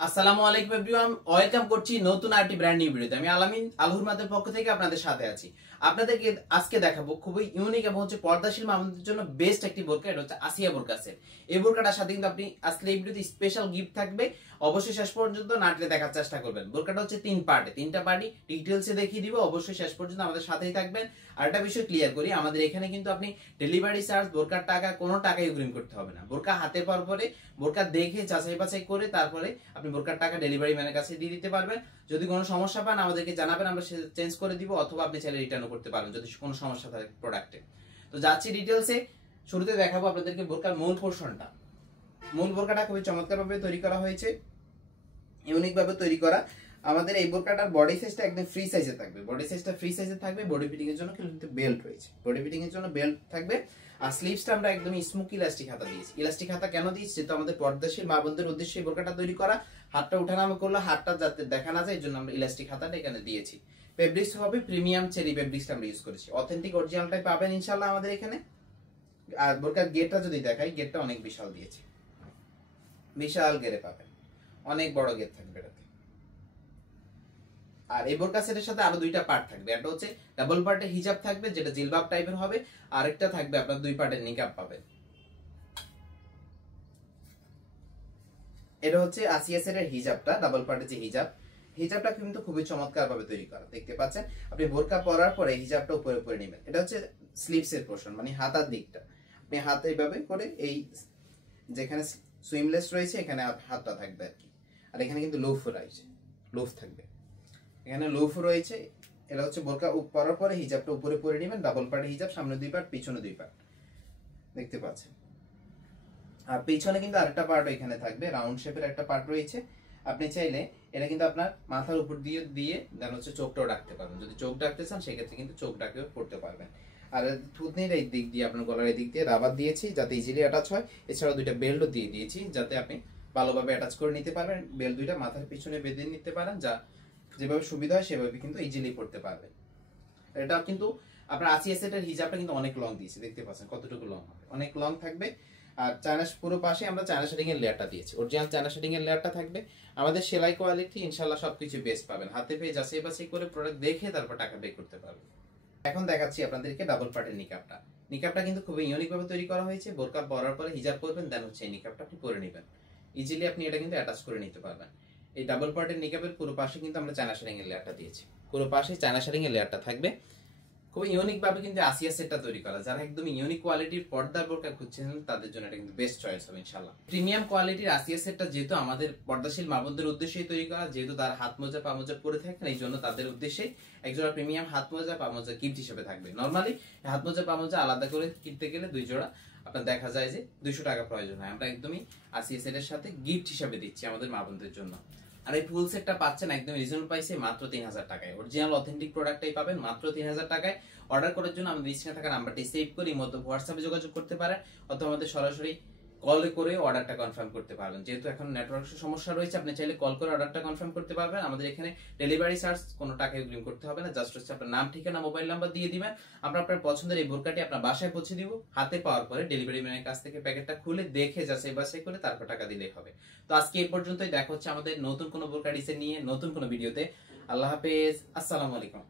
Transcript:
আসসালামু আলাইকুম everyone, welcome করছি নতুন আরটি ব্র্যান্ড নিউ ভিডিওতে। আমি আলামিন আলহুর মাদের পক্ষ থেকে আপনাদের সাথে আছি। আপনাদেরকে আজকে দেখাবো খুবই ইউনিক এবং হচ্ছে পর্দাশীল মামুদের জন্য বেস্ট একটি বোরকা। এটা হচ্ছে আসিয়া বোরকা সেট। এই বোরকাটার সাথে কিন্তু আপনি আজকে এই ভিডিওতে স্পেশাল গিফট থাকবে। অবশ্যই শেষ পর্যন্ত নাটলে দেখার চেষ্টা করবেন। বোরকাটা হচ্ছে তিনটা পার্টি ডিটেইলসে দেখিয়ে দিব। অবশ্যই শেষ পর্যন্ত আমাদের সাথেই থাকবেন। আর একটা বিষয় ক্লিয়ার করি, আমাদের এখানে কিন্তু আপনি ডেলিভারি চার্জ, বোরকার টাকা কোনো টাকাই অগ্রিম করতে হবে না। বোরকা হাতে পাওয়ার পরে বোরকা দেখে যাচাই বাছাই করে তারপরে আপনি বোরকার টাকা ডেলিভারি ম্যানের কাছে দিয়ে দিতে পারবেন। যদি কোনো সমস্যা পান আমাদেরকে জানাবেন, আমরা চেঞ্জ করে দিব, অথবা আপনি চাইলে রিটার্নও করতে পারবেন যদি কোনো সমস্যা থাকে প্রোডাক্টে। তো যাচ্ছি ডিটেইলসে। শুরুতে দেখাবো আপনাদেরকে বোরকার মূল পোর্শনটা। মূল বোরকাটা খুবই চমৎকারভাবে তৈরি করা হয়েছে, ইউনিক ভাবে তৈরি করা। আমাদের এই বোরকাটার বডি সাইজটা একদম ফ্রি সাইজে থাকবে। বডি সাইজটা ফ্রি সাইজে থাকবে। বডি ফিটিং এর জন্য কিন্তু বেল্ট রয়েছে, বডি ফিটিং এর জন্য বেল্ট থাকবে। আর স্লিভসটা আমরা একদম স্মুক ইলাস্টিক হাতা দিয়েছি। ইলাস্টিক হাতা কেন দিয়েছি? যেহেতু আমাদের পর্দাশীল মা বোনদের উদ্দেশ্যে এই বোরকাটা তৈরি করা। হাতটা উঠানামা করলে হাতটা যাতে দেখা না যায়, এই জন্য আমরা ইলাস্টিক হাতাটা এখানে দিয়েছি। ফেব্রিক্স হবে প্রিমিয়াম চেরি ফেব্রিক্সটা আমরা ইউজ করেছি। অথেন্টিক অরিজিনালটাই পাবেন ইনশাআল্লাহ আমাদের এখানে। আর বোরকার গেটটা যদি দেখাই, গেটটা অনেক বিশাল দিয়েছি, বিশাল গেরে পাবেন, অনেক বড় গেট থাকবে এটাতে। আর এই বোরকা সেটের সাথে আরো দুইটা পার্ট থাকবে। একটা হচ্ছে ডাবল পার্টে হিজাব থাকবে, যেটা জিলবাব টাইপের হবে। আরেকটা থাকবে আপনার দুই পার্টের নিকাব পাবেন। এটা হচ্ছে আসিয়া সেটের হিজাবটা, ডাবল পার্টের যে হিজাবটা কিন্তু খুবই চমৎকার ভাবে তৈরি করা। দেখতে পাচ্ছেন, আপনি বোরকা পরার পরে হিজাবটা উপরে উপরে নেবেন। এটা হচ্ছে স্লিভস এর পোর্শন, মানে হাতার দিকটা। আপনি হাতে এইভাবে করে এই যেখানে সুইমলেস রয়েছে এখানে হাতটা থাকবে আর কি। আর এখানে কিন্তু লুফ রয়েছে, লুফ থাকবে এখানে, লুফ রয়েছে। এটা হচ্ছে বোরকা পরার পরে হিজাবটা উপরে পরে নেবেন। ডাবল পার্টের হিজাব, সামনে দুই পার্ট, পিছনে দুই পার্ট, দেখতে পাচ্ছেন। আর পিছনে কিন্তু আরেকটা পার্ট এখানে থাকবে, রাউন্ড শেপের একটা পার্ট রয়েছে। আপনি চাইলে এটা কিন্তু আপনার মাথার উপর দিয়ে দিয়ে দেন হচ্ছে চোখটাও রাখতে পারবেন। যদি চোখ ডাকতে চান সেক্ষেত্রে কিন্তু চোখ ডাকেও পড়তে পারবেন। আর থুতনির এই দিক দিয়ে, আপনার গলার এই দিক দিয়ে রাবার দিয়েছি যাতে ইজিলি অ্যাটাচ হয়। এছাড়াও দুইটা বেল্টও দিয়ে দিয়েছি যাতে আপনি ভালোভাবে অ্যাটাচ করে নিতে পারবেন। বেল্ট দুইটা মাথার পিছনে বেঁধে নিতে পারেন, যা যেভাবে সুবিধা হয় সেভাবে কিন্তু ইজিলি পড়তে পারবেন। এটা কিন্তু আপনার আসিয়া সেটের হিজাবটা কিন্তু অনেক লং দিয়েছি, দেখতে পাচ্ছেন কতটুকু লং হবে, অনেক লং থাকবে। আর চায়না পুরো পাশে আমরা চায়না শেডিং এর লেয়ারটা দিয়েছি, অরিজিনাল চায়না শেডিং এর লেয়ারটা থাকবে। আমাদের সেলাই কোয়ালিটি ইনশাআল্লাহ সবকিছু বেস্ট পাবেন। হাতে পেয়ে যাচাই বাছাই করে প্রোডাক্ট দেখে তারপর টাকা পে করতে পারবেন। এখন দেখাচ্ছি আপনাদেরকে ডাবল পার্টের নিকাবটা। নিকাবটা কিন্তু খুবই ইউনিক ভাবে তৈরি করা হয়েছে। বোরকা পরার পরে হিজাব করবেন, দেন হচ্ছে এই নিকাবটা আপনি পরে নেবেন। ইজিলি আপনি এটা কিন্তু অ্যাটাচ করে নিতে পারবেন। এই ডাবল পার্টের নিকাবের পুরো পাশে কিন্তু আমরা চায়না শেডিং এর লেয়ারটা দিয়েছি, পুরো পাশে চায়না শেডিং এর লেয়ারটা থাকবে। খুব ইউনিক ভাবে কিন্তু আসিয়া সেটটা তৈরি করা। যারা একদম ইউনিক কোয়ালিটির পর্দার বোরকা খুঁজছেন তাদের জন্য এটা কিন্তু বেস্ট চয়েস হবে ইনশাআল্লাহ। প্রিমিয়াম কোয়ালিটির আসিয়া সেটটা যেহেতু আমাদের পর্দাশীল মা বোনদের উদ্দেশ্যেই তৈরি করা, যেহেতু তারা হাত মোজা পা মোজা পরে থাকেন, এই জন্য তাদের উদ্দেশ্যে একজোড়া প্রিমিয়াম হাত মোজা পা মোজা গিফট হিসেবে থাকবে। নরমালি হাত মোজা পা মোজা আলাদা করে কিনতে গেলে দুই জোড়া আপনার দেখা যায় যে 200 টাকা প্রয়োজন হয়। আমরা একদমই আসিয়া সেটের সাথে গিফট হিসেবে দিচ্ছি আমাদের মা বোনদের জন্য। আর এই ফুল সেটটা পাচ্ছেন একদম রিজনেবল প্রাইসে, মাত্র 3000 টাকায়। অরিজিনাল অথেন্টিক প্রোডাক্টটাই পাবেন মাত্র 3000 টাকায়। অর্ডার করার জন্য আমাদের স্ক্রিনে থাকা নাম্বারটি সেভ করে মতো হোয়াটসঅ্যাপে যোগাযোগ করতে পারেন, অথবা আমাদের সরাসরি কল করে অর্ডারটা কনফার্ম করতে পারবেন। যেহেতু এখন নেটওয়ার্কের সমস্যা রয়েছে, আপনি চাইলে কল করে অর্ডারটা কনফার্ম করতে পারবেন। আমাদের এখানে ডেলিভারি চার্জ কোনো টাকা অগ্রিম করতে হবে না। জাস্ট হচ্ছে আপনার নাম, ঠিকানা, মোবাইল নাম্বার দিয়ে দিবেন। আমরা আপনার পছন্দের এই বোরকাটি আপনার বাসায় পৌঁছে দিব। হাতে পাওয়ার পরে ডেলিভারি ম্যানের কাছ থেকে প্যাকেটটা খুলে দেখে যাচাই বাছাই করে তারপর টাকা দিলেই হবে। তো আজকে এই পর্যন্তই। দেখা হচ্ছে আমাদের নতুন কোনো বোরকা ডিজাইন নিয়ে নতুন কোনো ভিডিওতে। আল্লাহ হাফেজ, আসসালামু আলাইকুম।